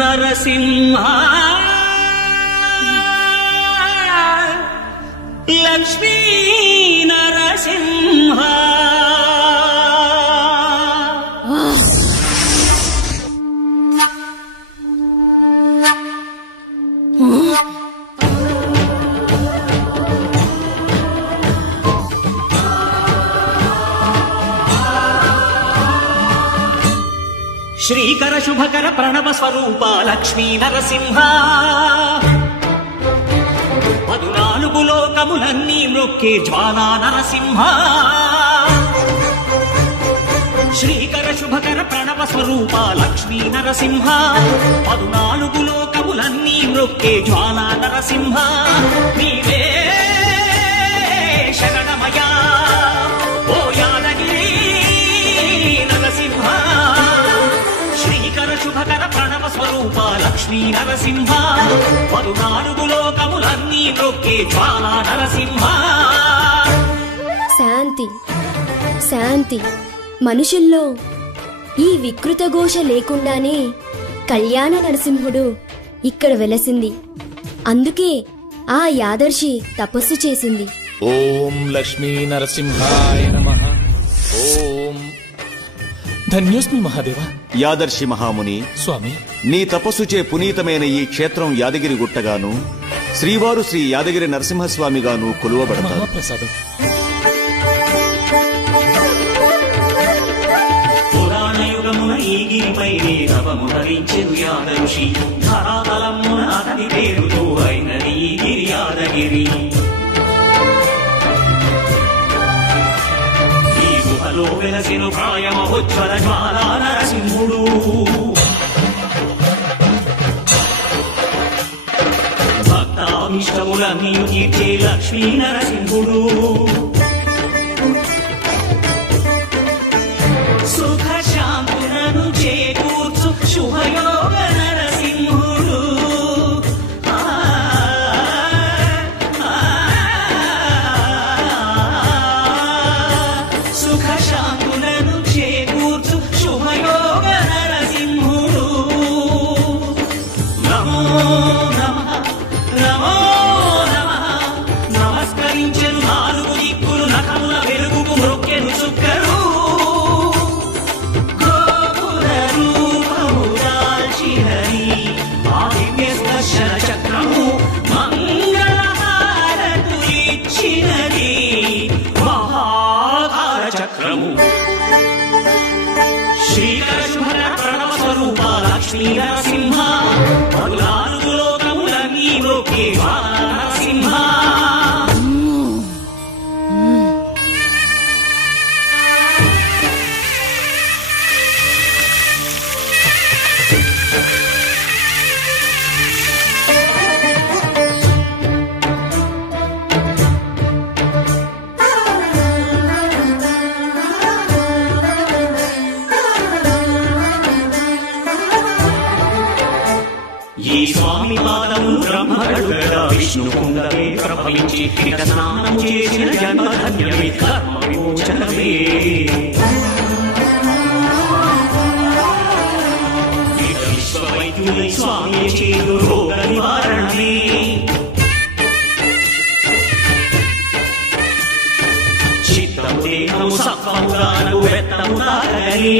నరసింహ లక్ష్మీ నరసింహ శ్రీకర శుభకర ప్రణవ స్వరూప లక్ష్మీ నరసింహ 14 లోకములన్నీ మ్రొక్కే జ్వాలా నరసింహ శ్రీకర శుభకర ప్రణవ స్వరూప లక్ష్మీ నరసింహ 14 లోకములన్నీ మ్రొక్కే జ్వాలా నరసింహ నీవే శరణమయా ఓ యాదగిరి నరసింహ శ్రీకర శుభకర ప్రణవ స్వరూప లక్ష్మీ నరసింహ 14 లోకములన్నీ మ్రొక్కే జ్వాలా నరసింహ. శాంతి శాంతి. మనుషుల్లో ఈ వికృత ఘోష లేకుండానే కళ్యాణ నరసింహుడు ఇక్కడ వెలసింది. అందుకే ఆ యాదర్శి తపస్సు చేసింది. ఓం లక్ష్మీ నరసింహాయ నమః. ఓం ధన్యోస్మి మహాదేవ. యాదర్శి మహాముని స్వామి, నీ తపస్సుచే పునీతమైన ఈ క్షేత్రం యాదగిరి గుట్టగాను శ్రీవారు శ్రీ యాదగిరి నరసింహస్వామిగాను కొలువబడతారు. మహాప్రసాదం. పురాణయుగమున ఈ గిరిపైనే తపము ధరించెను యాదఋషి ధరాతలమున అతని పేరుతో అయినది ఈ గిరి యాదగిరి. ఈ గుహలో వెలసెను ప్రాయమహోజ్వల జ్వాలా నరసింహుడు. భక్తాభిష్టములన్నీ తీర్చే లక్ష్మీ నరసింహుడు. సుఖ శాంతులను చేకూర్చు శుభయోగ నరసింహుడు. సుఖ శాంతులను చేకూర్చు శుభయోగ నరసింహుడు. నమో నమః నమో నమః. నమస్కరించెను 4 దిక్కులు నఖముల వెలుగుకు మ్రొక్కెను చుక్కరు. చక్రము మంగళహారతులిచ్చినది మహాధార చక్రము. శ్రీకర శుభకర ప్రణవ స్వరూప లక్ష్మీ నరసింహ 14 లోకములన్నీ మ్రొక్కే జ్వాలా నరసింహ. ఈ స్వామి పాదము బ్రహ్మగడుగడ విష్ణు కుండమే ప్రభవించి ఇక స్నానము చేసిన జన్మధన్యమే కర్మ విమోచనమే. ఇక విశ్వవైద్యులై స్వామి చేదు రోగ నివారణమే. చిత్తము దేహము సత్వముగాను వెత్తము తాగలే.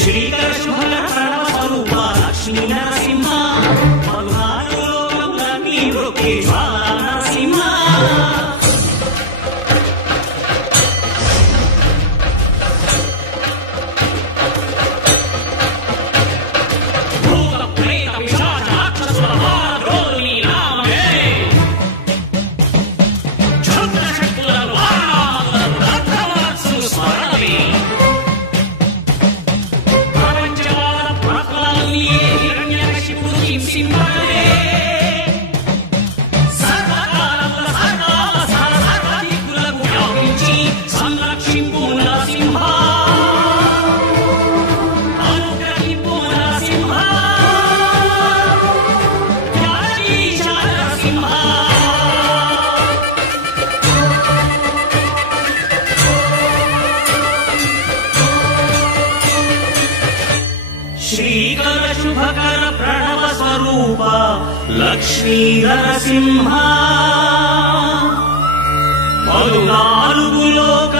శ్రీకర శుభకర ప్రణవ స్వరూప లక్ష్మీ నరసింహ 14 లోకములన్నీ మ్రొక్కే జ్వాలా నరసింహ. రూప లక్ష్మీ నరసింహ 14 లోక